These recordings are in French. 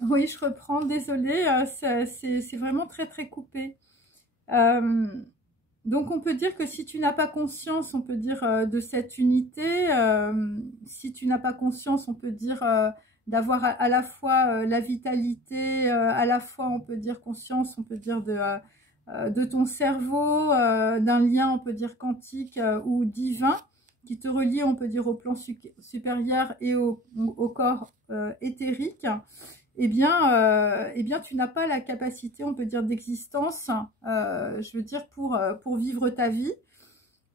Oui, je reprends, désolée, c'est vraiment très très coupé. Euh, donc on peut dire que si tu n'as pas conscience, on peut dire de cette unité, si tu n'as pas conscience, on peut dire d'avoir à la fois la vitalité, à la fois on peut dire conscience, on peut dire de ton cerveau, d'un lien on peut dire quantique ou divin, qui te relie on peut dire au plan supérieur et au corps éthérique. Eh bien, tu n'as pas la capacité, on peut dire, d'existence, je veux dire, pour vivre ta vie.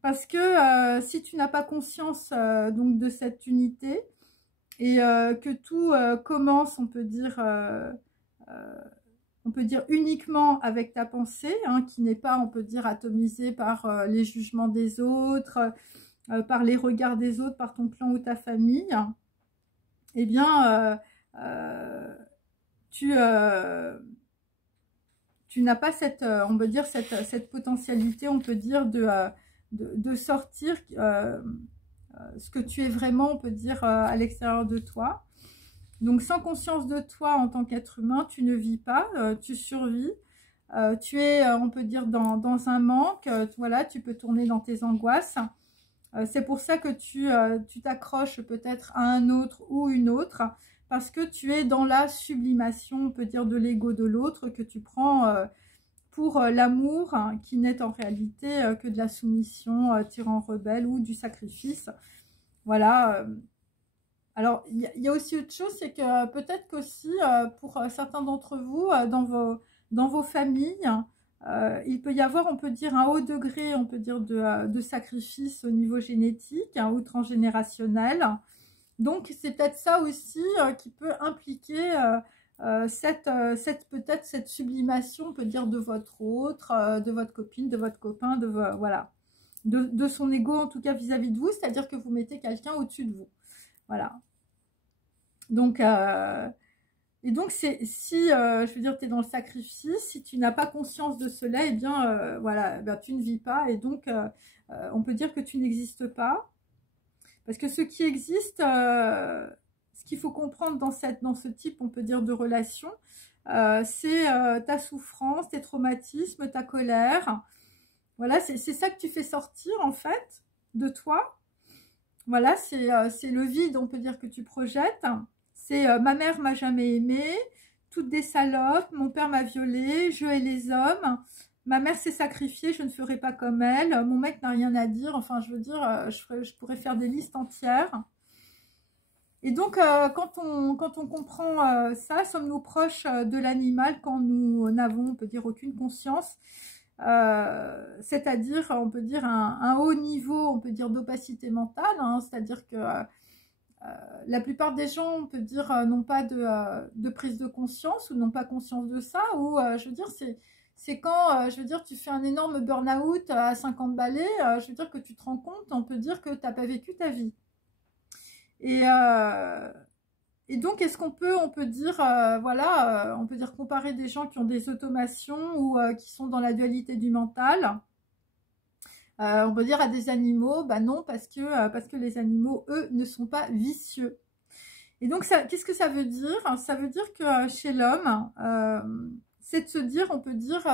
Parce que si tu n'as pas conscience donc de cette unité et que tout commence, on peut dire uniquement avec ta pensée, hein, qui n'est pas, on peut dire, atomisée par les jugements des autres, par les regards des autres, par ton clan ou ta famille, eh bien, tu, tu n'as pas cette, on peut dire, cette potentialité, on peut dire, de sortir ce que tu es vraiment, on peut dire, à l'extérieur de toi. Donc, sans conscience de toi en tant qu'être humain, tu ne vis pas, tu survis. Tu es, on peut dire, dans un manque. Voilà, tu peux tourner dans tes angoisses. C'est pour ça que tu t'accroches peut-être à un autre ou une autre, parce que tu es dans la sublimation, on peut dire, de l'ego de l'autre, que tu prends pour l'amour, hein, qui n'est en réalité que de la soumission, tyran rebelle ou du sacrifice. Voilà. Alors, il y a aussi autre chose, c'est que peut-être qu'aussi, pour certains d'entre vous, dans vos familles, il peut y avoir, on peut dire, un haut degré, on peut dire, de sacrifice au niveau génétique, hein, ou transgénérationnel. Donc, c'est peut-être ça aussi qui peut impliquer peut-être cette sublimation, on peut dire, de votre autre, de votre copine, de votre copain, voilà, de son ego, en tout cas vis-à-vis de vous, c'est-à-dire que vous mettez quelqu'un au-dessus de vous. Voilà. Donc, et donc, si, je veux dire, tu es dans le sacrifice, si tu n'as pas conscience de cela, eh bien, voilà, ben, tu ne vis pas. Et donc, on peut dire que tu n'existes pas. Parce que ce qui existe, ce qu'il faut comprendre dans ce type, on peut dire, de relation, c'est ta souffrance, tes traumatismes, ta colère. Voilà, c'est ça que tu fais sortir, en fait, de toi. Voilà, c'est le vide, on peut dire, que tu projettes. C'est ma mère m'a jamais aimé, toutes des salopes, mon père m'a violée, je hais les hommes, ma mère s'est sacrifiée, je ne ferai pas comme elle, mon mec n'a rien à dire, enfin je veux dire, je pourrais faire des listes entières. Et donc quand on comprend ça, sommes-nous proches de l'animal quand nous n'avons, on peut dire, aucune conscience, c'est-à-dire, on peut dire, un haut niveau, on peut dire, d'opacité mentale, hein, c'est-à-dire que la plupart des gens, on peut dire, n'ont pas de prise de conscience ou n'ont pas conscience de ça, ou je veux dire, c'est quand, je veux dire, tu fais un énorme burn-out à 50 balais, je veux dire que tu te rends compte, on peut dire que tu n'as pas vécu ta vie. Et donc, est-ce qu'on peut, on peut dire, voilà, on peut dire comparer des gens qui ont des automations ou qui sont dans la dualité du mental, on peut dire à des animaux, bah non, parce que les animaux, eux, ne sont pas vicieux. Et donc, qu'est-ce que ça veut dire? Ça veut dire que chez l'homme, c'est de se dire, on peut dire,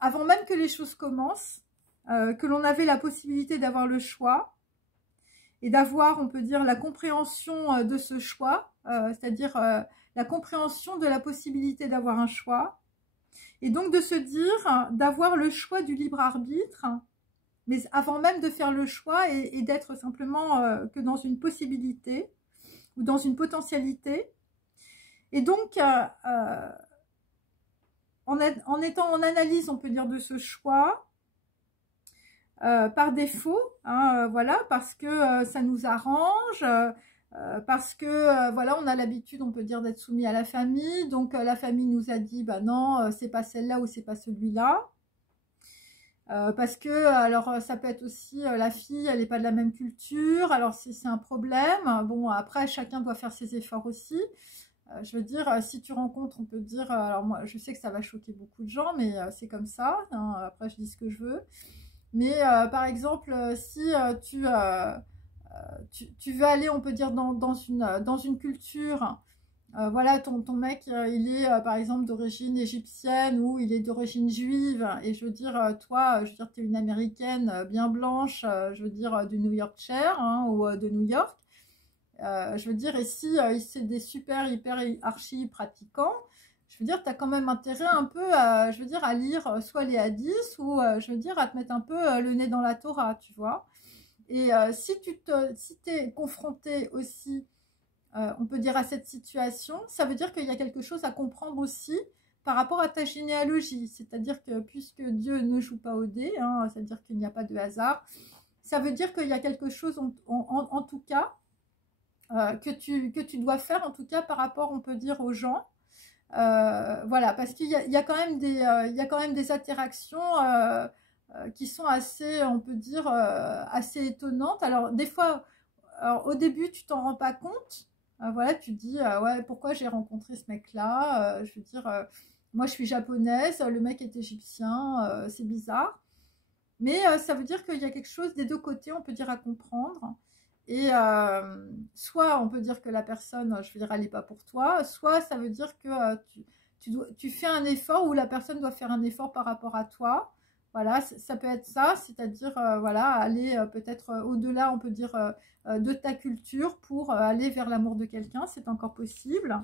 avant même que les choses commencent, que l'on avait la possibilité d'avoir le choix et d'avoir, on peut dire, la compréhension de ce choix, c'est-à-dire la compréhension de la possibilité d'avoir un choix. Et donc, de se dire, d'avoir le choix du libre arbitre, mais avant même de faire le choix et d'être simplement que dans une possibilité ou dans une potentialité. Et donc, en étant en analyse, on peut dire, de ce choix, par défaut, hein, voilà, parce que ça nous arrange, parce que voilà, on a l'habitude, on peut dire, d'être soumis à la famille, donc la famille nous a dit, bah non, c'est pas celle-là ou c'est pas celui-là. Parce que, alors ça peut être aussi la fille, elle n'est pas de la même culture, alors c'est un problème. Bon, après, chacun doit faire ses efforts aussi. Je veux dire, si tu rencontres, on peut dire, alors moi, je sais que ça va choquer beaucoup de gens, mais c'est comme ça, hein, après je dis ce que je veux. Mais par exemple, si tu veux aller, on peut dire, dans une culture voilà, ton mec, il est par exemple d'origine égyptienne ou il est d'origine juive. Et je veux dire, toi, je veux dire, tu es une américaine bien blanche, je veux dire, du New Yorkshire hein, ou de New York. Je veux dire, et si c'est des super, hyper, archi pratiquants, je veux dire, tu as quand même intérêt un peu à, je veux dire, à lire soit les hadiths ou, je veux dire, à te mettre un peu le nez dans la Torah, tu vois. Et si t'es confronté aussi, on peut dire, à cette situation, ça veut dire qu'il y a quelque chose à comprendre aussi par rapport à ta généalogie. C'est-à-dire que puisque Dieu ne joue pas au dé, hein, c'est-à-dire qu'il n'y a pas de hasard, ça veut dire qu'il y a quelque chose en tout cas que tu dois faire en tout cas par rapport, on peut dire, aux gens. Voilà, parce qu'il y a quand même il y a quand même des interactions qui sont assez, on peut dire, assez étonnantes. Alors, des fois, alors, au début, tu t'en rends pas compte. Voilà, tu te dis, ouais, pourquoi j'ai rencontré ce mec-là je veux dire, moi, je suis japonaise, le mec est égyptien, c'est bizarre. Mais ça veut dire qu'il y a quelque chose des deux côtés, on peut dire, à comprendre. Et soit on peut dire que la personne, je veux dire, elle n'est pas pour toi, soit ça veut dire que tu fais un effort ou la personne doit faire un effort par rapport à toi. Voilà, ça peut être ça, c'est-à-dire voilà, aller peut-être au-delà, on peut dire, de ta culture pour aller vers l'amour de quelqu'un, c'est encore possible.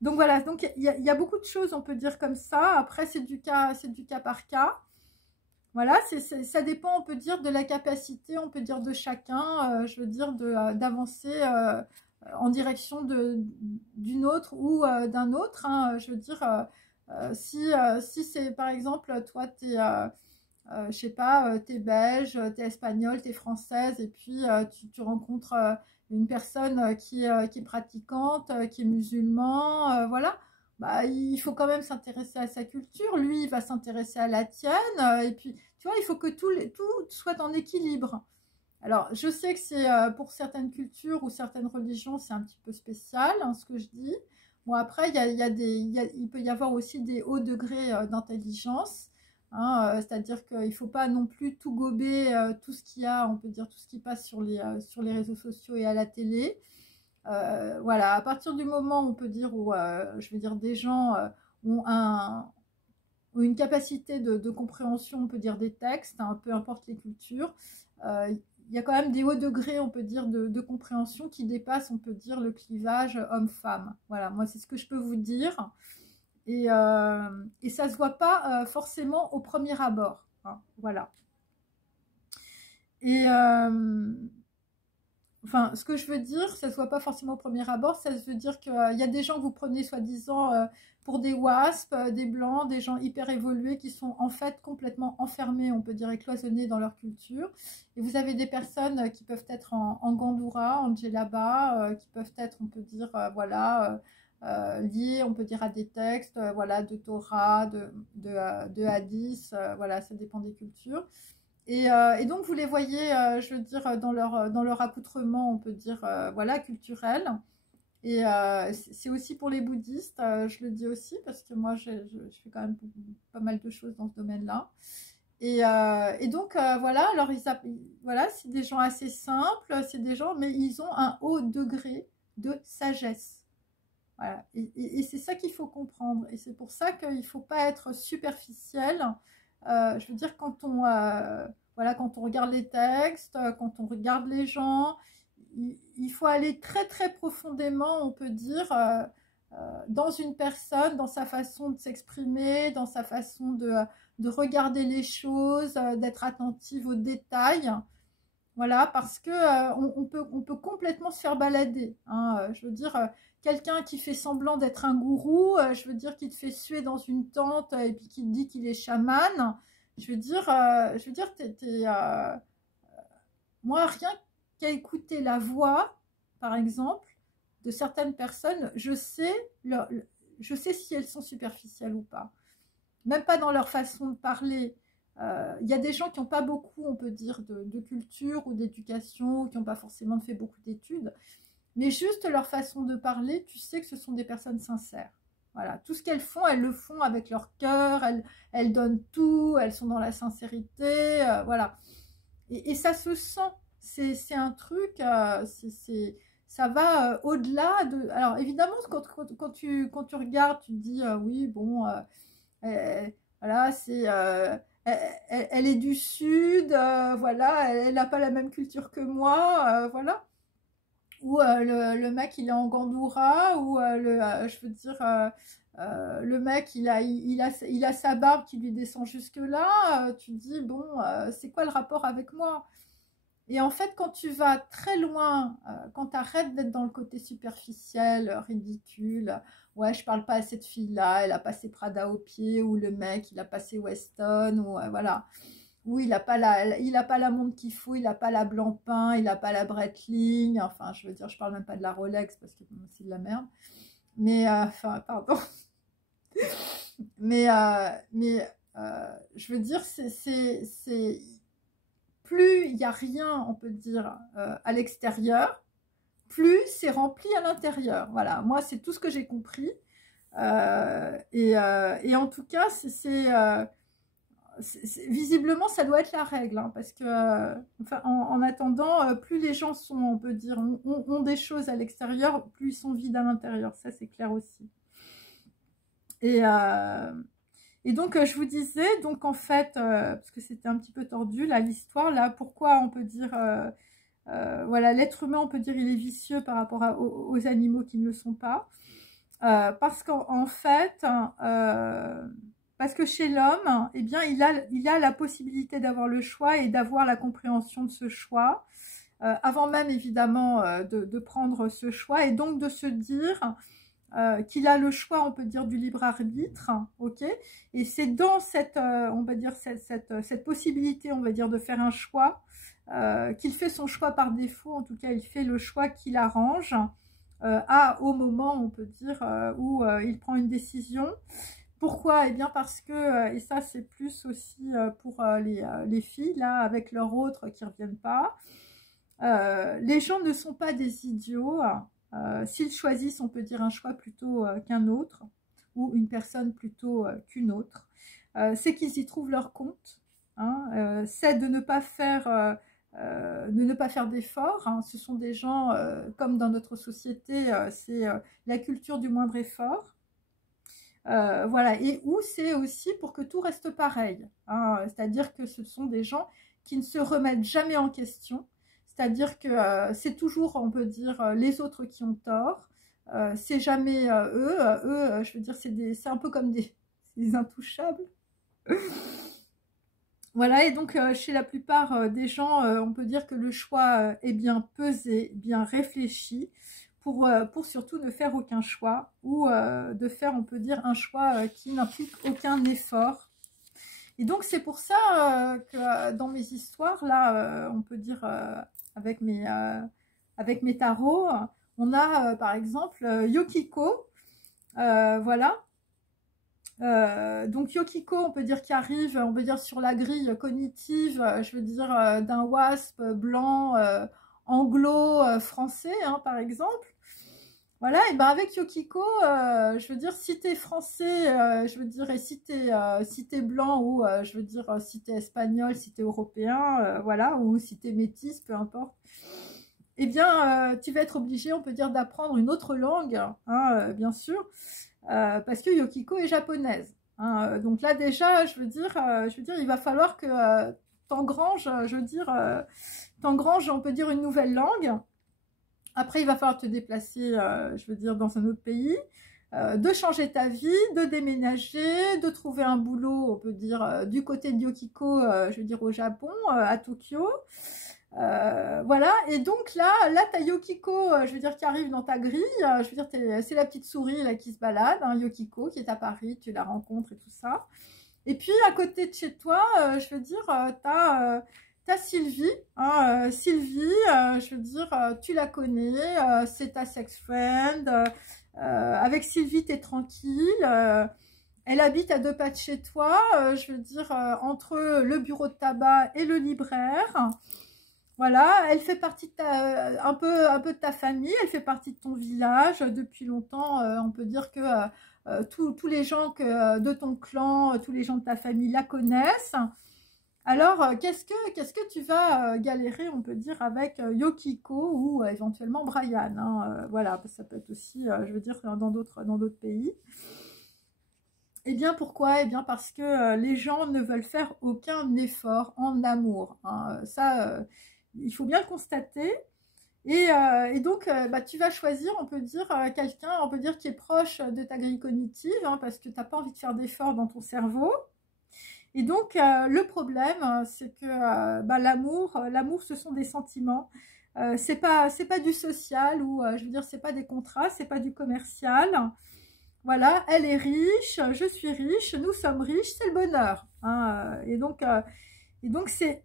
Donc voilà, donc il y a beaucoup de choses, on peut dire comme ça. Après, c'est du cas par cas. Voilà, ça dépend, on peut dire, de la capacité, on peut dire, de chacun, je veux dire, d'avancer en direction d'une autre ou d'un autre. Hein, je veux dire, si c'est, par exemple, toi, je sais pas, t'es belge, t'es espagnole, t'es française, et puis tu rencontres une personne qui est pratiquante, qui est musulman, voilà. Bah, il faut quand même s'intéresser à sa culture. Lui, il va s'intéresser à la tienne. Et puis, tu vois, il faut que tout soit en équilibre. Alors, je sais que c'est pour certaines cultures ou certaines religions, c'est un petit peu spécial, hein, ce que je dis. Bon, après, il peut y avoir aussi des hauts degrés d'intelligence. Hein, c'est-à-dire qu'il ne faut pas non plus tout gober, tout ce qu'il y a, on peut dire, tout ce qui passe sur les réseaux sociaux et à la télé. Voilà, à partir du moment, on peut dire, où, je veux dire, des gens ont une capacité de compréhension, on peut dire, des textes, hein, peu importe les cultures, il y a quand même des hauts degrés, on peut dire, de compréhension qui dépassent, on peut dire, le clivage homme-femme. Voilà, moi, c'est ce que je peux vous dire. Et ça ne se voit pas forcément au premier abord. Hein, voilà. Et enfin, ce que je veux dire, ça ne se voit pas forcément au premier abord, ça veut dire qu'il y a des gens que vous prenez soi-disant pour des wasps, des blancs, des gens hyper évolués qui sont en fait complètement enfermés, on peut dire, et cloisonnés dans leur culture. Et vous avez des personnes qui peuvent être en gandoura, en djellaba, qui peuvent être, on peut dire, voilà, liées, on peut dire, à des textes, voilà, de Torah, de hadith, voilà, ça dépend des cultures. Et donc, vous les voyez, je veux dire, dans leur accoutrement, on peut dire, voilà, culturel. Et c'est aussi pour les bouddhistes, je le dis aussi, parce que moi, je fais quand même pas mal de choses dans ce domaine-là. Et donc, voilà, alors, voilà, c'est des gens assez simples, c'est des gens, mais ils ont un haut degré de sagesse. Voilà. Et c'est ça qu'il faut comprendre. Et c'est pour ça qu'il ne faut pas être superficiel. Je veux dire, voilà, quand on regarde les textes, quand on regarde les gens, il faut aller très très profondément, on peut dire, dans une personne, dans sa façon de s'exprimer, dans sa façon de regarder les choses, d'être attentive aux détails. Voilà, parce que on peut complètement se faire balader. Hein, je veux dire, quelqu'un qui fait semblant d'être un gourou, je veux dire, qui te fait suer dans une tente et puis qui te dit qu'il est chaman. Je veux dire, moi, rien qu'à écouter la voix, par exemple, de certaines personnes, je sais si elles sont superficielles ou pas. Même pas dans leur façon de parler. Il y a des gens qui n'ont pas beaucoup, on peut dire, de culture ou d'éducation, qui n'ont pas forcément fait beaucoup d'études, mais juste leur façon de parler, tu sais que ce sont des personnes sincères. Voilà, tout ce qu'elles font, elles le font avec leur cœur, elles donnent tout, elles sont dans la sincérité, voilà. Et ça se sent, c'est un truc, ça va au-delà de... Alors, évidemment, quand tu regardes, tu te dis, oui, bon, voilà, c'est... elle est du Sud, voilà, elle n'a pas la même culture que moi, voilà. Ou le mec, il est en Gandoura, ou je veux dire... le mec, il a sa barbe qui lui descend jusque-là. Tu te dis, bon, c'est quoi le rapport avec moi? Et en fait, quand tu vas très loin, quand tu arrêtes d'être dans le côté superficiel, ridicule, ouais, je parle pas à cette fille-là, elle a passé Prada aux pieds, ou le mec, il a passé Weston, ou voilà. Ou il n'a pas la montre qu'il faut, il n'a pas la Blancpain, il n'a pas la Breitling, enfin, je veux dire, je parle même pas de la Rolex, parce que c'est de la merde. Mais, enfin, pardon. mais je veux dire, c'est plus il n'y a rien, on peut dire, à l'extérieur, plus c'est rempli à l'intérieur. Voilà, moi, c'est tout ce que j'ai compris. Et en tout cas, visiblement, ça doit être la règle, hein, parce que, enfin, en attendant, plus les gens sont, on peut dire, ont des choses à l'extérieur, plus ils sont vides à l'intérieur. Ça, c'est clair aussi. Et donc, je vous disais, donc en fait, parce que c'était un petit peu tordu, là, l'histoire, là, pourquoi on peut dire, voilà, l'être humain, on peut dire, il est vicieux par rapport aux animaux qui ne le sont pas. Parce qu'en fait, parce que chez l'homme, eh bien, il a la possibilité d'avoir le choix et d'avoir la compréhension de ce choix, avant même, évidemment, de prendre ce choix, et donc de se dire... qu'il a le choix, on peut dire, du libre arbitre, ok, et c'est dans cette, on va dire, cette possibilité, on va dire, de faire un choix, qu'il fait son choix par défaut. En tout cas, il fait le choix qui l'arrange, au moment, on peut dire, où il prend une décision. Pourquoi? Eh bien parce que, et ça c'est plus aussi pour les filles, là, avec leurs autres qui ne reviennent pas, les gens ne sont pas des idiots. S'ils choisissent, on peut dire, un choix plutôt qu'un autre, ou une personne plutôt qu'une autre, c'est qu'ils y trouvent leur compte, hein, c'est de ne pas faire d'efforts, hein. Ce sont des gens, comme dans notre société, c'est la culture du moindre effort. Voilà, et où c'est aussi pour que tout reste pareil, hein, c'est-à-dire que ce sont des gens qui ne se remettent jamais en question. C'est-à-dire que c'est toujours, on peut dire, les autres qui ont tort. C'est jamais eux. Je veux dire, c'est un peu comme des intouchables. Voilà, et donc chez la plupart des gens, on peut dire que le choix est bien pesé, bien réfléchi, pour surtout ne faire aucun choix, ou de faire, on peut dire, un choix qui n'implique aucun effort. Et donc c'est pour ça que dans mes histoires, là, on peut dire... avec mes tarots, on a par exemple Yukiko, voilà. Donc Yukiko, on peut dire qui arrive, on peut dire sur la grille cognitive, je veux dire d'un wasp blanc anglo-français, hein, par exemple. Voilà, et ben avec Yukiko, je veux dire, si t'es français, je veux dire, et si t'es blanc, ou je veux dire, si t'es espagnol, si t'es européen, voilà, ou si t'es métis, peu importe, eh bien, tu vas être obligé, on peut dire, d'apprendre une autre langue, hein, bien sûr, parce que Yukiko est japonaise, hein. Donc là, déjà, je veux dire, il va falloir que t'engranges, je veux dire, on peut dire, une nouvelle langue. Après, il va falloir te déplacer, je veux dire, dans un autre pays, de changer ta vie, de déménager, de trouver un boulot, on peut dire, du côté de Yukiko, je veux dire, au Japon, à Tokyo. Voilà, et donc là tu as Yukiko, je veux dire, qui arrive dans ta grille, je veux dire, c'est la petite souris là qui se balade, hein, Yukiko, qui est à Paris, tu la rencontres et tout ça. Et puis, à côté de chez toi, je veux dire, t'as Sylvie, hein, Sylvie, je veux dire, tu la connais, c'est ta sex friend, avec Sylvie, t'es tranquille, elle habite à 2 pas de chez toi, je veux dire, entre le bureau de tabac et le libraire. Voilà, elle fait partie de un peu de ta famille, elle fait partie de ton village depuis longtemps. On peut dire que tous les gens de ton clan, tous les gens de ta famille la connaissent. Alors, qu'est-ce que tu vas galérer, on peut dire, avec Yokiko ou éventuellement Brian, hein, voilà, ça peut être aussi, je veux dire, dans d'autres pays. Eh bien, pourquoi? Eh bien, parce que les gens ne veulent faire aucun effort en amour, hein. Ça, il faut bien le constater. Et donc, bah, tu vas choisir, on peut dire, quelqu'un, on peut dire, qui est proche de ta grille cognitive, hein, parce que tu n'as pas envie de faire d'efforts dans ton cerveau. Et donc, le problème, c'est que bah, l'amour, ce sont des sentiments. C'est pas du social ou, je veux dire, c'est pas des contrats, c'est pas du commercial. Voilà, elle est riche, je suis riche, nous sommes riches, c'est le bonheur, hein. Et donc c'est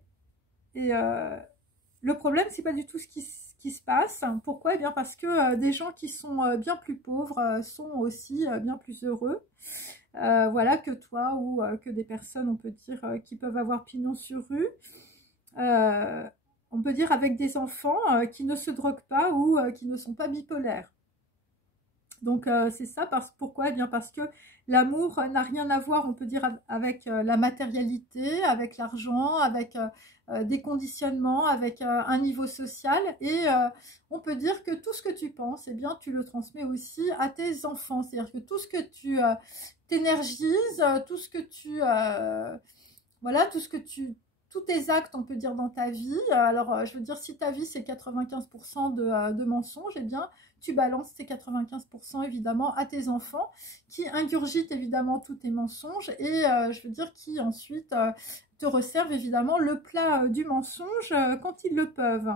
le problème, c'est pas du tout ce qui se passe. Pourquoi? Eh bien parce que des gens qui sont bien plus pauvres sont aussi bien plus heureux. Voilà, que toi ou que des personnes, on peut dire, qui peuvent avoir pignon sur rue. On peut dire avec des enfants qui ne se droguent pas ou qui ne sont pas bipolaires. Donc c'est ça, pourquoi? Eh bien parce que l'amour n'a rien à voir, on peut dire, avec la matérialité, avec l'argent, avec des conditionnements, avec un niveau social. Et on peut dire que tout ce que tu penses, eh bien tu le transmets aussi à tes enfants. C'est-à-dire que tout ce que tu t'énergises, tout ce que tu... voilà, tous tes actes, on peut dire, dans ta vie. Alors, je veux dire, si ta vie, c'est 95% de mensonges, eh bien, tu balances ces 95% évidemment à tes enfants qui ingurgitent évidemment tous tes mensonges et je veux dire qui ensuite te resservent évidemment le plat du mensonge quand ils le peuvent.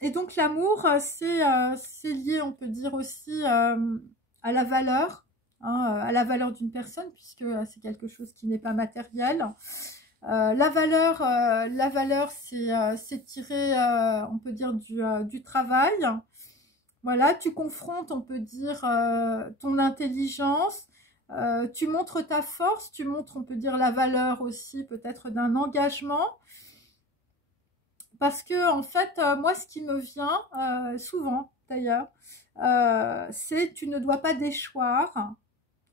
Et donc l'amour c'est lié, on peut dire aussi à la valeur, hein, à la valeur d'une personne puisque c'est quelque chose qui n'est pas matériel. La valeur c'est tiré, on peut dire, du travail. Voilà, tu confrontes, on peut dire, ton intelligence, tu montres ta force, tu montres, on peut dire, la valeur aussi peut-être d'un engagement. Parce que, en fait, moi, ce qui me vient, souvent d'ailleurs, c'est tu ne dois pas déchoir.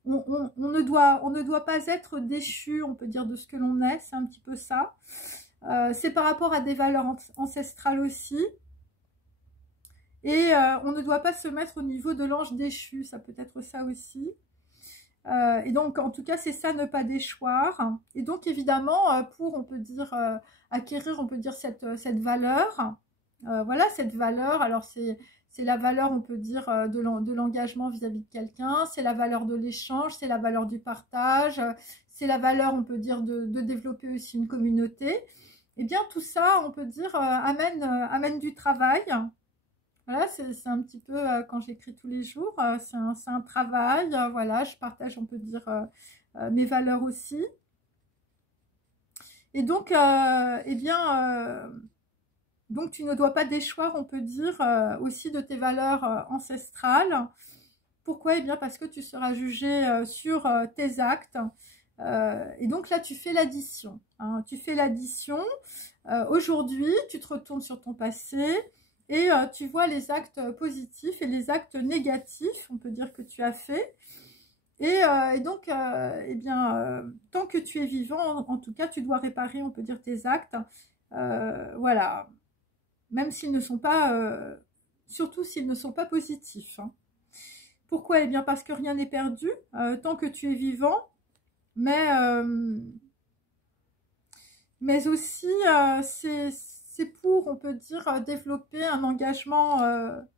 On ne doit pas être déchu, on peut dire, de ce que l'on est, c'est un petit peu ça. C'est par rapport à des valeurs ancestrales aussi. Et on ne doit pas se mettre au niveau de l'ange déchu, ça peut être ça aussi. Et donc, en tout cas, c'est ça, ne pas déchoir. Et donc, évidemment, pour, on peut dire, acquérir, on peut dire, cette valeur, voilà, cette valeur, alors c'est la valeur, on peut dire, de l'engagement vis-à-vis de quelqu'un, c'est la valeur de l'échange, c'est la valeur du partage, c'est la valeur, on peut dire, de développer aussi une communauté. Et bien, tout ça, on peut dire, amène du travail. Voilà, c'est un petit peu, quand j'écris tous les jours, c'est un travail, voilà, je partage, on peut dire, mes valeurs aussi. Et donc, eh bien, donc tu ne dois pas déchoir, on peut dire, aussi de tes valeurs ancestrales. Pourquoi? Eh bien, parce que tu seras jugé sur tes actes. Et donc là, tu fais l'addition, hein, tu fais l'addition. Aujourd'hui, tu te retournes sur ton passé. Et tu vois les actes positifs et les actes négatifs, on peut dire, que tu as fait. Et donc, eh bien, tant que tu es vivant, en tout cas, tu dois réparer, on peut dire, tes actes. Voilà. Même s'ils ne sont pas, surtout s'ils ne sont pas positifs, hein. Pourquoi? Eh bien, parce que rien n'est perdu, tant que tu es vivant. Mais aussi, c'est pour, on peut dire, développer un engagement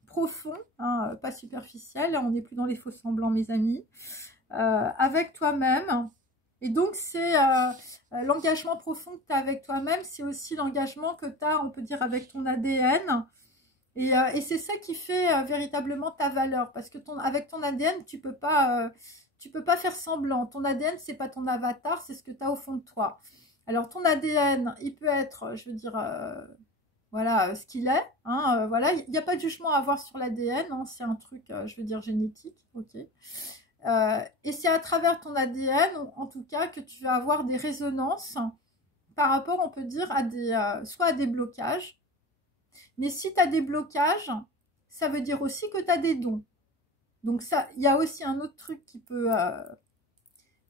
profond, hein, pas superficiel. On n'est plus dans les faux semblants, mes amis, avec toi-même. Et donc, c'est l'engagement profond que tu as avec toi-même, c'est aussi l'engagement que tu as, on peut dire, avec ton ADN. Et c'est ça qui fait véritablement ta valeur. Parce que avec ton ADN, tu peux pas faire semblant. Ton ADN, c'est pas ton avatar, c'est ce que tu as au fond de toi. Alors, ton ADN, il peut être, je veux dire, voilà, ce qu'il est, hein, voilà, il n'y a pas de jugement à avoir sur l'ADN, hein, c'est un truc, je veux dire, génétique, ok. Et c'est à travers ton ADN, en tout cas, que tu vas avoir des résonances par rapport, on peut dire, à soit à des blocages, mais si tu as des blocages, ça veut dire aussi que tu as des dons. Donc ça, il y a aussi un autre truc qui peut...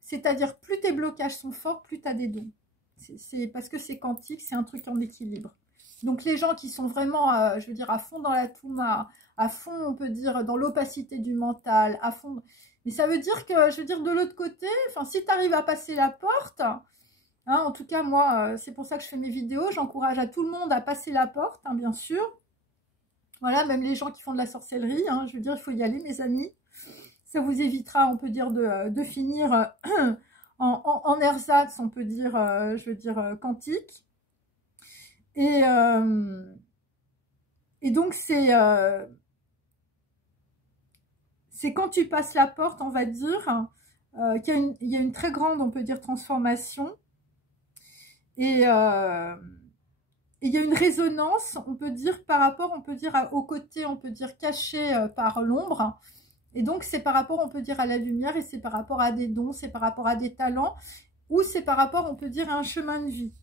C'est-à-dire, plus tes blocages sont forts, plus tu as des dons. C'est parce que c'est quantique, c'est un truc en équilibre. Donc, les gens qui sont vraiment, je veux dire, à fond dans la Touma, à fond, on peut dire, dans l'opacité du mental, à fond... Mais ça veut dire que, je veux dire, de l'autre côté, enfin, si tu arrives à passer la porte, hein, en tout cas, moi, c'est pour ça que je fais mes vidéos, j'encourage à tout le monde à passer la porte, hein, bien sûr. Voilà, même les gens qui font de la sorcellerie, hein, je veux dire, il faut y aller, mes amis. Ça vous évitera, on peut dire, de finir en ersatz, on peut dire, je veux dire, quantique. Et donc, c'est quand tu passes la porte, on va dire, qu'il y a une très grande, on peut dire, transformation. Et il y a une résonance, on peut dire, par rapport, on peut dire, au côté, on peut dire, caché par l'ombre. Et donc, c'est par rapport, on peut dire, à la lumière, et c'est par rapport à des dons, c'est par rapport à des talents, ou c'est par rapport, on peut dire, à un chemin de vie.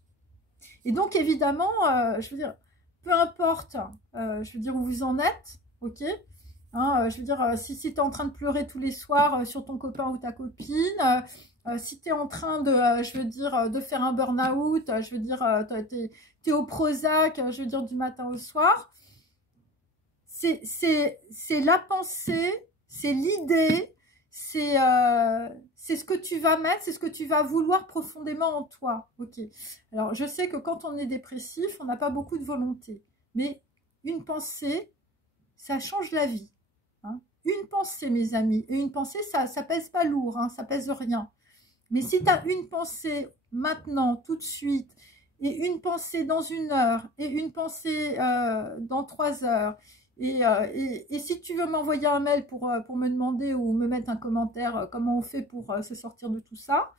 Et donc, évidemment, je veux dire, peu importe, je veux dire, où vous en êtes, ok, hein, je veux dire, si tu es en train de pleurer tous les soirs sur ton copain ou ta copine, si tu es en train de, je veux dire, de faire un burn-out, je veux dire, tu es au Prozac, je veux dire, du matin au soir, c'est la pensée, c'est l'idée, c'est ce que tu vas mettre, c'est ce que tu vas vouloir profondément en toi. Ok. Alors, je sais que quand on est dépressif, on n'a pas beaucoup de volonté. Mais une pensée, ça change la vie. Hein. Une pensée, mes amis. Et une pensée, ça pèse pas lourd, hein, ça pèse rien. Mais si tu as une pensée maintenant, tout de suite, et une pensée dans 1 heure, et une pensée dans 3 heures, et si tu veux m'envoyer un mail pour me demander ou me mettre un commentaire comment on fait pour se sortir de tout ça,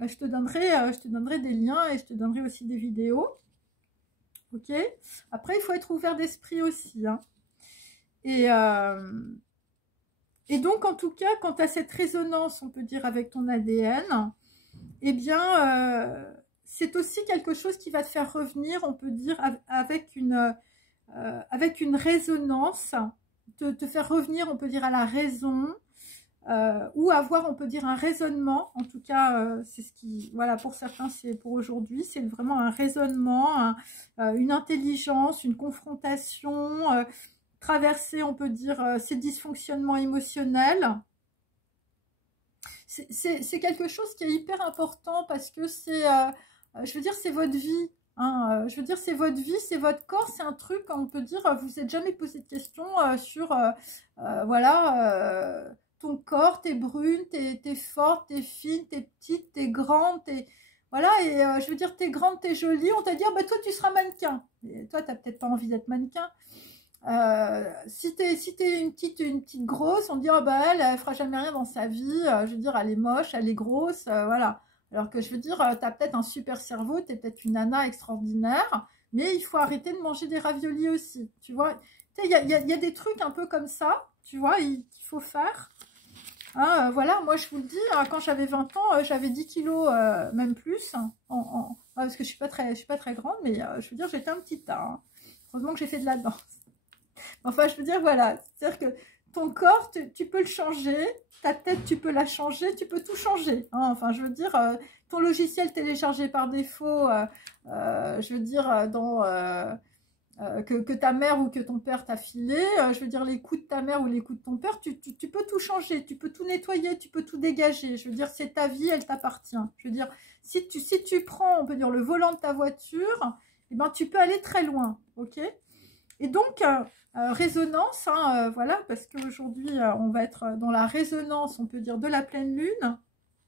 je te donnerai des liens et je te donnerai aussi des vidéos. Ok. Après, il faut être ouvert d'esprit aussi. Hein. Et donc, en tout cas, quand tu as cette résonance, on peut dire, avec ton ADN, eh bien, c'est aussi quelque chose qui va te faire revenir, on peut dire, avec une résonance, te faire revenir, on peut dire, à la raison, ou avoir, on peut dire, un raisonnement. En tout cas, c'est ce qui, voilà, pour certains, c'est pour aujourd'hui, c'est vraiment un raisonnement, une intelligence, une confrontation, traverser, on peut dire, ces dysfonctionnements émotionnels. C'est quelque chose qui est hyper important parce que c'est, je veux dire, c'est votre vie. Hein, je veux dire, c'est votre vie, c'est votre corps, c'est un truc, on peut dire, vous n'êtes jamais posé de questions sur, voilà, ton corps, t'es brune, t'es forte, t'es fine, t'es petite, t'es grande, voilà, et je veux dire, t'es grande, t'es jolie, on t'a dit, oh, bah, toi, tu seras mannequin. Et toi, t'as peut-être pas envie d'être mannequin. Si t'es une petite grosse, on dit, oh, bah, elle fera jamais rien dans sa vie, je veux dire, elle est moche, elle est grosse, voilà. Alors que je veux dire, tu as peut-être un super cerveau, tu es peut-être une nana extraordinaire, mais il faut arrêter de manger des raviolis aussi, tu vois. Il y a des trucs un peu comme ça, tu vois, qu'il faut faire. Hein, voilà, moi je vous le dis, hein, quand j'avais 20 ans, j'avais 10 kilos, même plus, hein, parce que je suis pas très grande, mais je veux dire, j'étais un petit tas. Hein. Heureusement que j'ai fait de la danse. Enfin, je veux dire, voilà, c'est-à-dire que ton corps, tu peux le changer, ta tête, tu peux la changer, tu peux tout changer. Hein. Enfin, je veux dire, ton logiciel téléchargé par défaut, je veux dire, que ta mère ou que ton père t'a filé, je veux dire, les coups de ta mère ou les coups de ton père, tu peux tout changer, tu peux tout nettoyer, tu peux tout dégager. Je veux dire, c'est ta vie, elle t'appartient. Je veux dire, si tu prends, on peut dire, le volant de ta voiture, eh ben, tu peux aller très loin, ok? Et donc, résonance, hein, voilà, parce qu'aujourd'hui, on va être dans la résonance, on peut dire, de la pleine lune,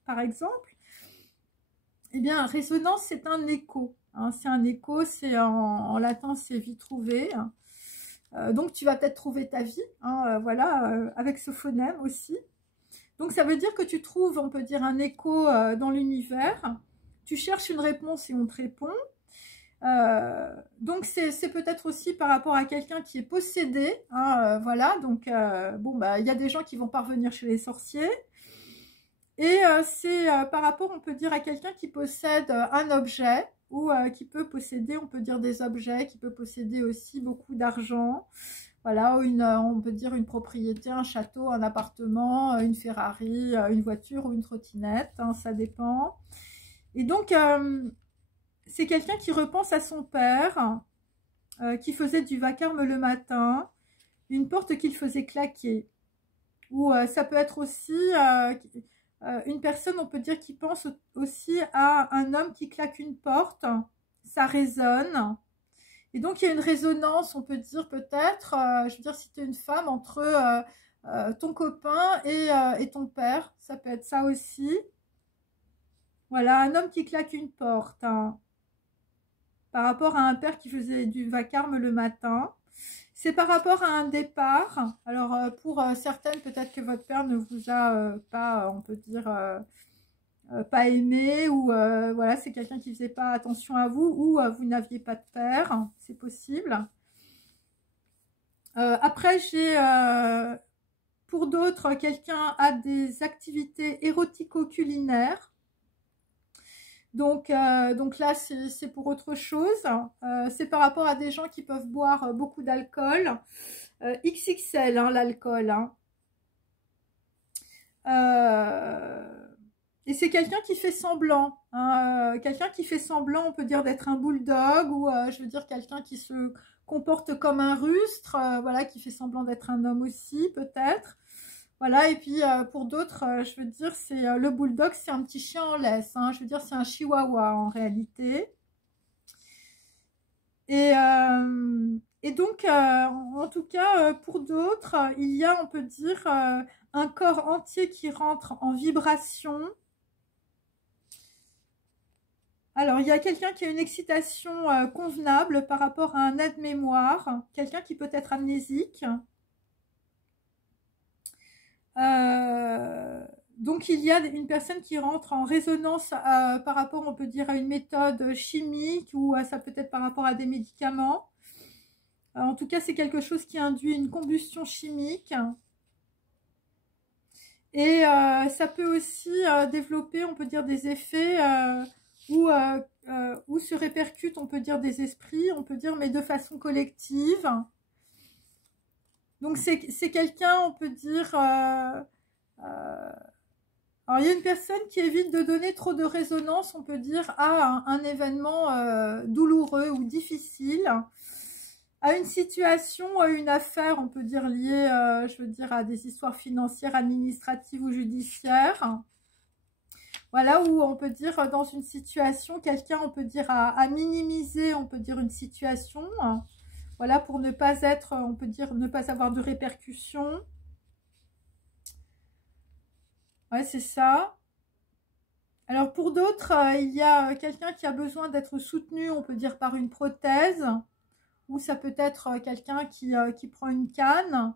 par exemple. Eh bien, résonance, c'est un écho. Hein, c'est un écho, c'est en latin, c'est vie trouvée. Donc, tu vas peut-être trouver ta vie, hein, voilà, avec ce phonème aussi. Donc, ça veut dire que tu trouves, on peut dire, un écho dans l'univers. Tu cherches une réponse et on te répond. Donc c'est peut-être aussi par rapport à quelqu'un qui est possédé, hein, voilà, donc bon, bah, il y a des gens qui vont parvenir chez les sorciers, et c'est par rapport, on peut dire, à quelqu'un qui possède un objet, ou qui peut posséder, on peut dire, des objets, qui peut posséder aussi beaucoup d'argent, Voilà, on peut dire une propriété, un château, un appartement, une Ferrari, une voiture ou une trottinette, hein, ça dépend. Et donc, c'est quelqu'un qui repense à son père, qui faisait du vacarme le matin, une porte qu'il faisait claquer. Ou ça peut être aussi une personne, on peut dire, qui pense aussi à un homme qui claque une porte, ça résonne. Et donc, il y a une résonance, on peut dire peut-être, je veux dire, si tu es une femme, entre ton copain et ton père, ça peut être ça aussi. Voilà, un homme qui claque une porte, hein, par rapport à un père qui faisait du vacarme le matin. C'est par rapport à un départ. Alors, pour certaines, peut-être que votre père ne vous a pas, on peut dire, pas aimé, ou voilà, c'est quelqu'un qui ne faisait pas attention à vous, ou vous n'aviez pas de père, c'est possible. Après, j'ai, pour d'autres, quelqu'un a des activités érotico-culinaires. Donc là, c'est pour autre chose. C'est par rapport à des gens qui peuvent boire beaucoup d'alcool. XXL, hein, l'alcool. Hein. Et c'est quelqu'un qui fait semblant. Hein, quelqu'un qui fait semblant, on peut dire d'être un bulldog, ou je veux dire quelqu'un qui se comporte comme un rustre, voilà, qui fait semblant d'être un homme aussi, peut-être. Voilà, et puis pour d'autres, je veux dire, c'est le bulldog, c'est un petit chien en laisse. Hein, je veux dire, c'est un chihuahua en réalité. Et donc, en tout cas, pour d'autres, il y a, on peut dire, un corps entier qui rentre en vibration. Alors, il y a quelqu'un qui a une excitation convenable par rapport à un aide-mémoire, quelqu'un qui peut être amnésique. Donc, il y a une personne qui rentre en résonance par rapport, on peut dire, à une méthode chimique, ou ça peut être par rapport à des médicaments. En tout cas, c'est quelque chose qui induit une combustion chimique. Et ça peut aussi développer, on peut dire, des effets où se répercutent, on peut dire, des esprits, on peut dire, mais de façon collective. Donc, c'est quelqu'un, on peut dire... alors, il y a une personne qui évite de donner trop de résonance, on peut dire, à un événement douloureux ou difficile, à une situation, à une affaire, on peut dire, liée, je veux dire, à des histoires financières, administratives ou judiciaires. Voilà, où on peut dire, dans une situation, quelqu'un, on peut dire, à minimiser, on peut dire, une situation, voilà, pour ne pas être, on peut dire, ne pas avoir de répercussions. Ouais, c'est ça. Alors, pour d'autres, il y a quelqu'un qui a besoin d'être soutenu, on peut dire, par une prothèse. Ou ça peut être quelqu'un qui prend une canne.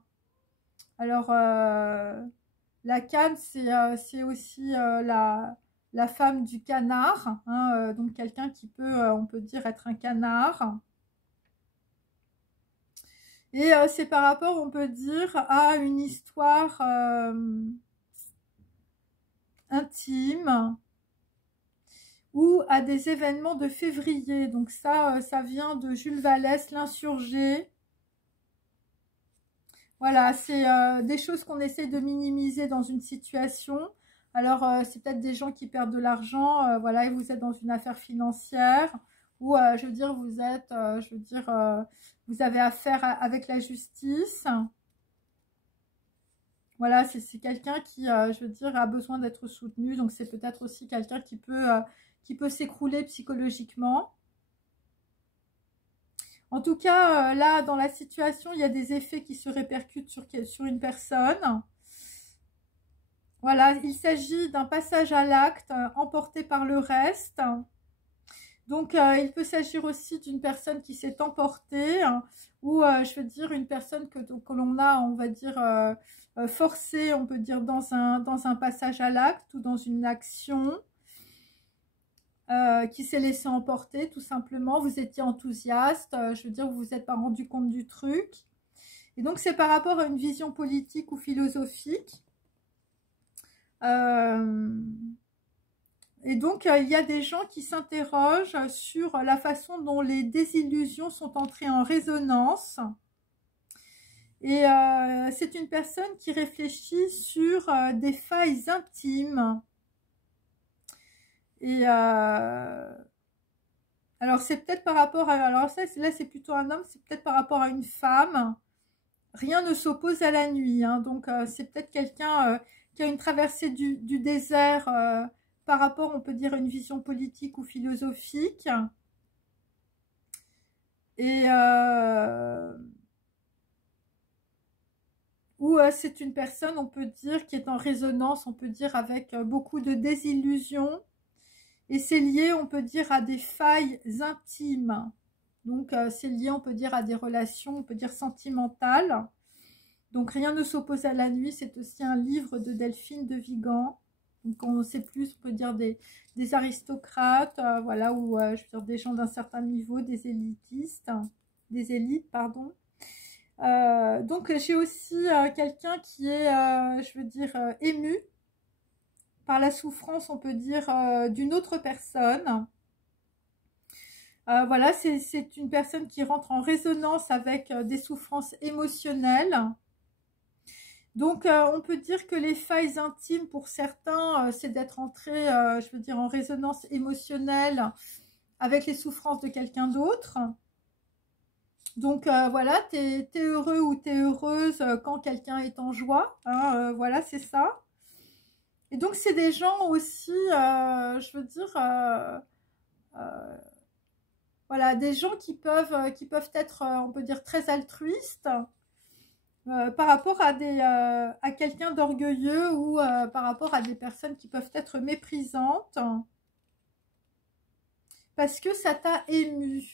Alors, la canne, c'est aussi la femme du canard. Hein, donc, quelqu'un qui peut, on peut dire, être un canard. Et c'est par rapport, on peut dire, à une histoire intime ou à des événements de février. Donc ça vient de Jules Vallès, L'Insurgé. Voilà, c'est des choses qu'on essaie de minimiser dans une situation. Alors, c'est peut-être des gens qui perdent de l'argent, voilà, et vous êtes dans une affaire financière, ou, je veux dire, vous êtes, je veux dire, vous avez affaire avec la justice. Voilà, c'est quelqu'un qui, je veux dire, a besoin d'être soutenu. Donc, c'est peut-être aussi quelqu'un qui peut s'écrouler psychologiquement. En tout cas, là, dans la situation, il y a des effets qui se répercutent sur une personne. Voilà, il s'agit d'un passage à l'acte emporté par le reste. Donc, il peut s'agir aussi d'une personne qui s'est emportée, ou, je veux dire, une personne que l'on a, on va dire, forcée, on peut dire, dans un passage à l'acte ou dans une action. Qui s'est laissé emporter tout simplement, vous étiez enthousiaste, je veux dire, vous vous êtes pas rendu compte du truc. Et donc, c'est par rapport à une vision politique ou philosophique. Et donc, il y a des gens qui s'interrogent sur la façon dont les désillusions sont entrées en résonance. Et c'est une personne qui réfléchit sur des failles intimes. Et alors c'est peut-être par rapport à... Alors ça, là c'est plutôt un homme, c'est peut-être par rapport à une femme. Rien ne s'oppose à la nuit, hein, donc c'est peut-être quelqu'un qui a une traversée du désert par rapport, on peut dire, à une vision politique ou philosophique. Et ou c'est une personne, on peut dire, qui est en résonance, on peut dire, avec beaucoup de désillusions. Et c'est lié, on peut dire, à des failles intimes. Donc c'est lié, on peut dire, à des relations, on peut dire, sentimentales. Donc rien ne s'oppose à la nuit, c'est aussi un livre de Delphine de Vigan. Donc on sait plus, on peut dire des aristocrates, voilà, ou je veux dire des gens d'un certain niveau, des élitistes, des élites, pardon. Donc j'ai aussi quelqu'un qui est, je veux dire, ému par la souffrance, on peut dire, d'une autre personne. Voilà, c'est une personne qui rentre en résonance avec des souffrances émotionnelles. Donc, on peut dire que les failles intimes, pour certains, c'est d'être entré, je veux dire, en résonance émotionnelle avec les souffrances de quelqu'un d'autre. Donc, voilà, t'es heureux ou t'es heureuse quand quelqu'un est en joie. Hein, voilà, c'est ça. Et donc, c'est des gens aussi, je veux dire, voilà, des gens qui peuvent être, on peut dire, très altruistes. Par rapport à à quelqu'un d'orgueilleux ou par rapport à des personnes qui peuvent être méprisantes parce que ça t'a ému,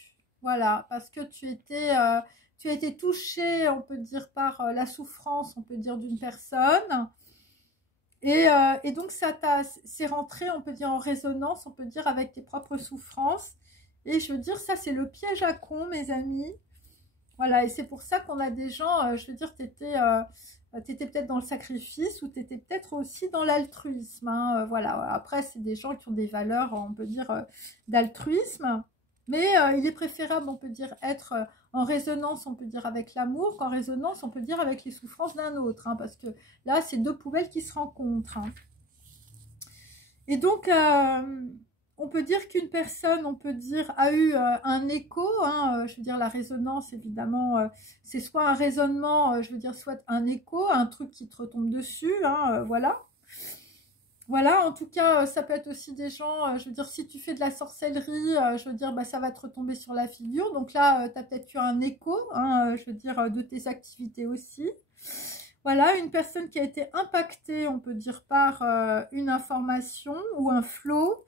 voilà, parce que tu as été touché, on peut dire, par la souffrance, on peut dire, d'une personne et donc c'est rentré, on peut dire, en résonance, on peut dire, avec tes propres souffrances et je veux dire, ça c'est le piège à con, mes amis. Voilà, et c'est pour ça qu'on a des gens, je veux dire, t'étais peut-être dans le sacrifice ou t'étais peut-être aussi dans l'altruisme. Hein, voilà, après, c'est des gens qui ont des valeurs, on peut dire, d'altruisme. Mais il est préférable, on peut dire, être en résonance, on peut dire, avec l'amour, qu'en résonance, on peut dire, avec les souffrances d'un autre. Hein, parce que là, c'est deux poubelles qui se rencontrent. Hein. Et donc... on peut dire qu'une personne, on peut dire, a eu un écho, hein, je veux dire la résonance évidemment, c'est soit un raisonnement, je veux dire soit un écho, un truc qui te retombe dessus, hein, voilà. Voilà, en tout cas, ça peut être aussi des gens, je veux dire, si tu fais de la sorcellerie, je veux dire, bah, ça va te retomber sur la figure. Donc là, tu as peut-être eu un écho, hein, je veux dire, de tes activités aussi. Voilà, une personne qui a été impactée, on peut dire, par une information ou un flow,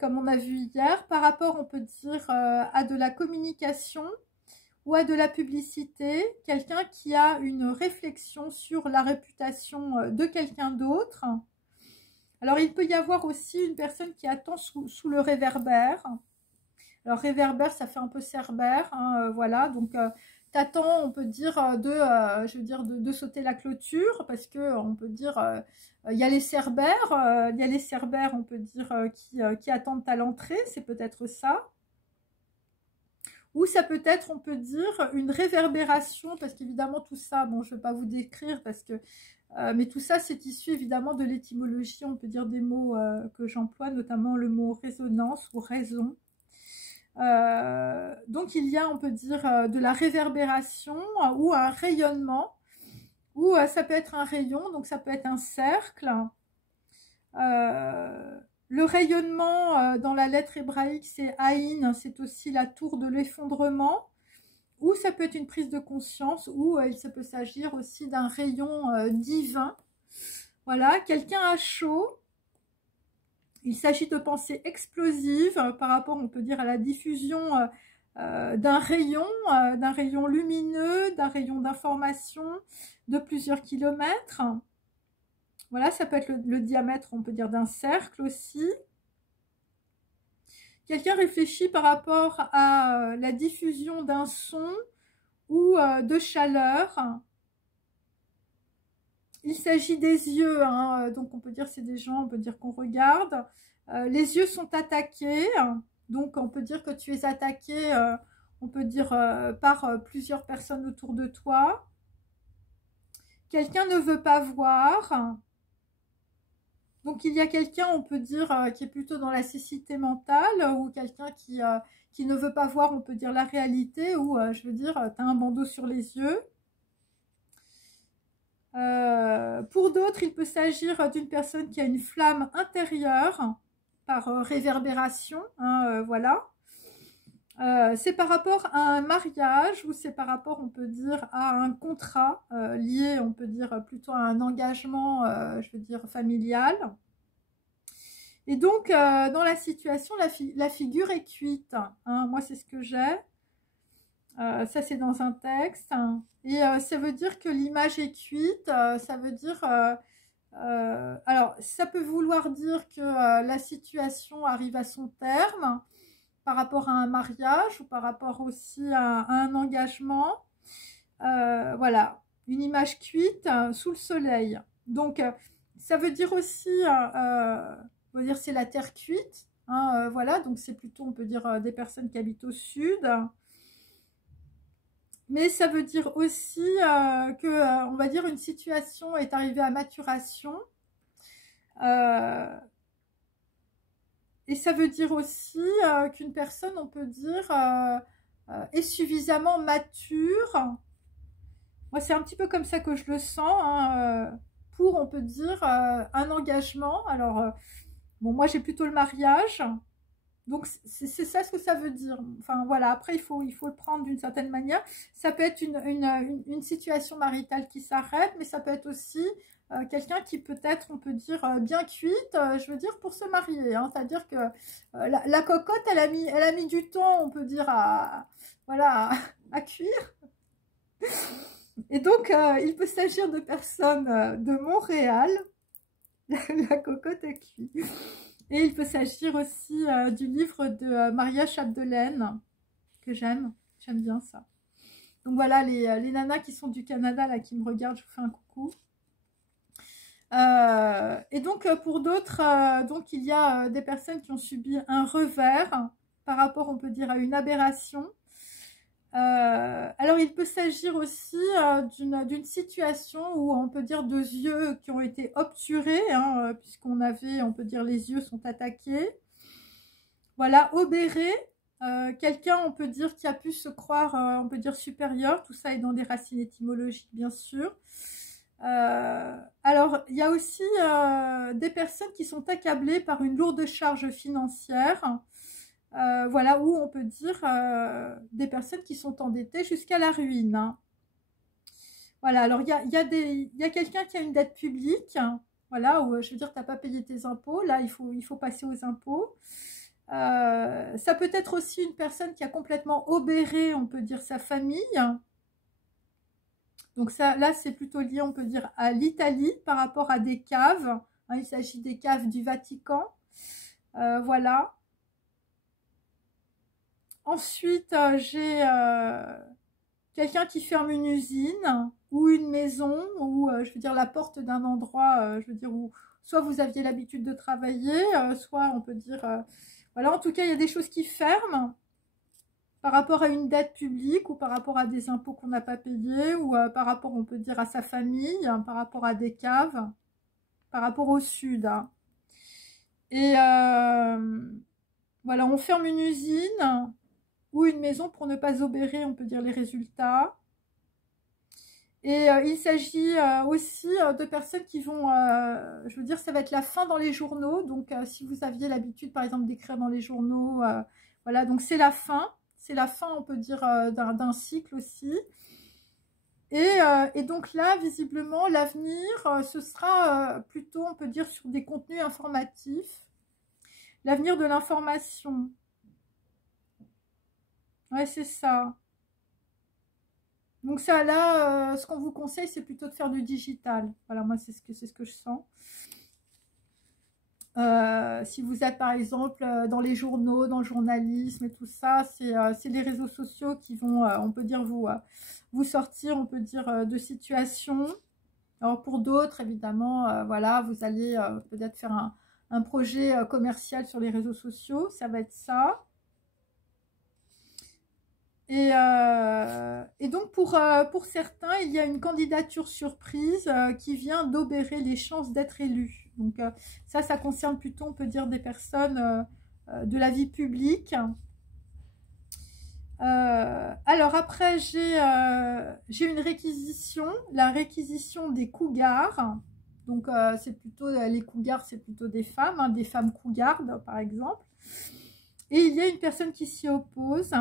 comme on a vu hier, par rapport, on peut dire, à de la communication ou à de la publicité, quelqu'un qui a une réflexion sur la réputation de quelqu'un d'autre. Alors, il peut y avoir aussi une personne qui attend sous le réverbère. Alors, réverbère, ça fait un peu cerbère, hein, voilà, donc... t'attends, on peut dire, je veux dire, de sauter la clôture, parce que on peut dire, il y a les cerbères, on peut dire, qui attendent à l'entrée, c'est peut-être ça. Ou ça peut être, on peut dire, une réverbération, parce qu'évidemment tout ça, bon, je ne vais pas vous décrire, parce que, mais tout ça, c'est issu évidemment de l'étymologie, on peut dire, des mots que j'emploie, notamment le mot résonance ou raison. Donc il y a, on peut dire, de la réverbération ou un rayonnement, ou ça peut être un rayon, donc ça peut être un cercle. Le rayonnement dans la lettre hébraïque, c'est Aïn, c'est aussi la tour de l'effondrement, ou ça peut être une prise de conscience, ou il peut s'agir aussi d'un rayon divin. Voilà, quelqu'un a chaud. Il s'agit de pensées explosives par rapport, on peut dire, à la diffusion d'un rayon lumineux, d'un rayon d'information de plusieurs kilomètres. Voilà, ça peut être le diamètre, on peut dire, d'un cercle aussi. Quelqu'un réfléchit par rapport à la diffusion d'un son ou de chaleur. Il s'agit des yeux, hein, donc on peut dire c'est des gens, on peut dire qu'on regarde. Les yeux sont attaqués, donc on peut dire que tu es attaqué, on peut dire par plusieurs personnes autour de toi. quelqu'un ne veut pas voir. Donc, il y a quelqu'un, on peut dire, qui est plutôt dans la cécité mentale, ou quelqu'un qui ne veut pas voir, on peut dire, la réalité, ou, je veux dire, tu as un bandeau sur les yeux. Pour d'autres, il peut s'agir d'une personne qui a une flamme intérieure, par réverbération, hein, voilà. C'est par rapport à un mariage, ou c'est par rapport, on peut dire, à un contrat lié, on peut dire, plutôt à un engagement, je veux dire, familial. Et donc, dans la situation, la figure est cuite. Hein, moi, c'est ce que j'ai. Ça, c'est dans un texte. Et ça veut dire que l'image est cuite. Ça veut dire... alors, ça peut vouloir dire que la situation arrive à son terme par rapport à un mariage ou par rapport aussi à un engagement. Voilà, une image cuite sous le soleil. Donc, ça veut dire aussi... on va dire c'est la terre cuite, hein, voilà, donc c'est plutôt, on peut dire, des personnes qui habitent au sud. Mais ça veut dire aussi que, on va dire, une situation est arrivée à maturation. Et ça veut dire aussi qu'une personne, on peut dire, est suffisamment mature. Moi, c'est un petit peu comme ça que je le sens, hein, pour, on peut dire, un engagement. Alors... bon, moi, j'ai plutôt le mariage. Donc, c'est ça ce que ça veut dire. Enfin, voilà. Après, il faut le prendre d'une certaine manière. Ça peut être une situation maritale qui s'arrête, mais ça peut être aussi quelqu'un qui peut être, on peut dire, bien cuite, je veux dire, pour se marier. Hein. C'est-à-dire que la cocotte, elle a mis du temps, on peut dire, voilà, à cuire. Et donc, il peut s'agir de personnes de Montréal. La cocotte est cuite. Et il peut s'agir aussi du livre de Maria Chapdelaine, que j'aime bien ça. Donc voilà, les nanas qui sont du Canada, là, qui me regardent, je vous fais un coucou. Et donc, pour d'autres, donc il y a des personnes qui ont subi un revers par rapport, on peut dire, à une aberration. Alors, il peut s'agir aussi d'une situation où on peut dire 2 yeux qui ont été obturés, hein, puisqu'on avait, on peut dire, les yeux sont attaqués. Voilà, obéré, quelqu'un, on peut dire, qui a pu se croire, on peut dire, supérieur. Tout ça est dans des racines étymologiques, bien sûr. Alors, il y a aussi des personnes qui sont accablées par une lourde charge financière. Voilà, où on peut dire des personnes qui sont endettées jusqu'à la ruine. Hein. Voilà, alors il y a quelqu'un qui a une dette publique, hein, voilà, où je veux dire, tu n'as pas payé tes impôts, là il faut passer aux impôts. Ça peut être aussi une personne qui a complètement obéré, on peut dire, sa famille. Donc ça, là, c'est plutôt lié, on peut dire, à l'Italie par rapport à des caves. Hein, il s'agit des caves du Vatican. Voilà. Ensuite, j'ai quelqu'un qui ferme une usine ou une maison ou, je veux dire, la porte d'un endroit, je veux dire, où soit vous aviez l'habitude de travailler, soit on peut dire... voilà, en tout cas, il y a des choses qui ferment par rapport à une dette publique ou par rapport à des impôts qu'on n'a pas payés ou par rapport, on peut dire, à sa famille, hein, par rapport à des caves, par rapport au sud. Hein. Et voilà, on ferme une usine ou une maison pour ne pas obérer, on peut dire, les résultats. Et il s'agit aussi de personnes qui vont, je veux dire, ça va être la fin dans les journaux. Donc, si vous aviez l'habitude, par exemple, d'écrire dans les journaux, voilà, donc c'est la fin. C'est la fin, on peut dire, d'un cycle aussi. Et donc là, visiblement, l'avenir, ce sera plutôt, on peut dire, sur des contenus informatifs. L'avenir de l'information. Ouais, c'est ça. Donc ça, là, ce qu'on vous conseille, c'est plutôt de faire du digital. Voilà, moi, c'est ce que je sens. Si vous êtes, par exemple, dans les journaux, dans le journalisme et tout ça, c'est les réseaux sociaux qui vont, on peut dire, vous sortir, on peut dire, de situations. Alors, pour d'autres, évidemment, voilà, vous allez peut-être faire un projet commercial sur les réseaux sociaux. Ça va être ça. Et donc, pour certains, il y a une candidature surprise qui vient d'obérer les chances d'être élu. Donc, ça concerne plutôt, on peut dire, des personnes de la vie publique. Alors, après, j'ai une réquisition, la réquisition des cougars. Donc, c'est plutôt, les cougars, c'est plutôt des femmes cougardes, par exemple. Et il y a une personne qui s'y oppose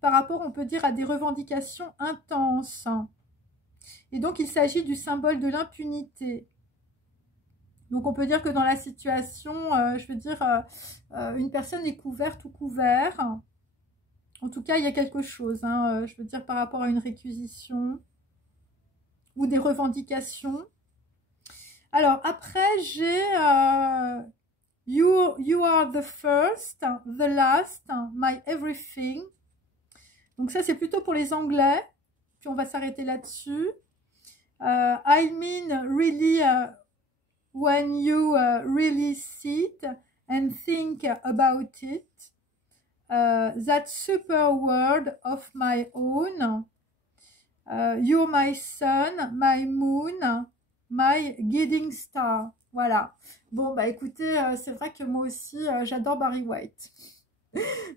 par rapport, on peut dire, à des revendications intenses. Et donc, il s'agit du symbole de l'impunité. Donc, on peut dire que dans la situation, je veux dire, une personne est couverte ou couvert. En tout cas, il y a quelque chose, je veux dire, par rapport à une réquisition ou des revendications. Alors, après, j'ai you are the first, the last, my everything. Donc ça, c'est plutôt pour les Anglais. Puis on va s'arrêter là-dessus. I mean really when you really sit and think about it. That super world of my own. You're my sun, my moon, my guiding star. Voilà. Bon, bah écoutez, c'est vrai que moi aussi, j'adore Barry White.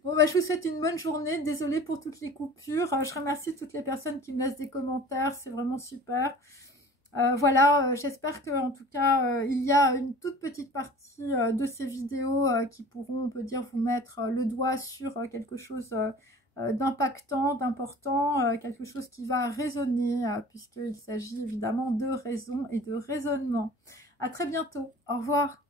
Bon, bah, je vous souhaite une bonne journée. Désolée pour toutes les coupures. Je remercie toutes les personnes qui me laissent des commentaires. C'est vraiment super. Voilà, j'espère qu'en tout cas, il y a une toute petite partie de ces vidéos qui pourront, on peut dire, vous mettre le doigt sur quelque chose d'impactant, d'important, quelque chose qui va résonner, puisqu'il s'agit évidemment de raison et de raisonnement. À très bientôt. Au revoir.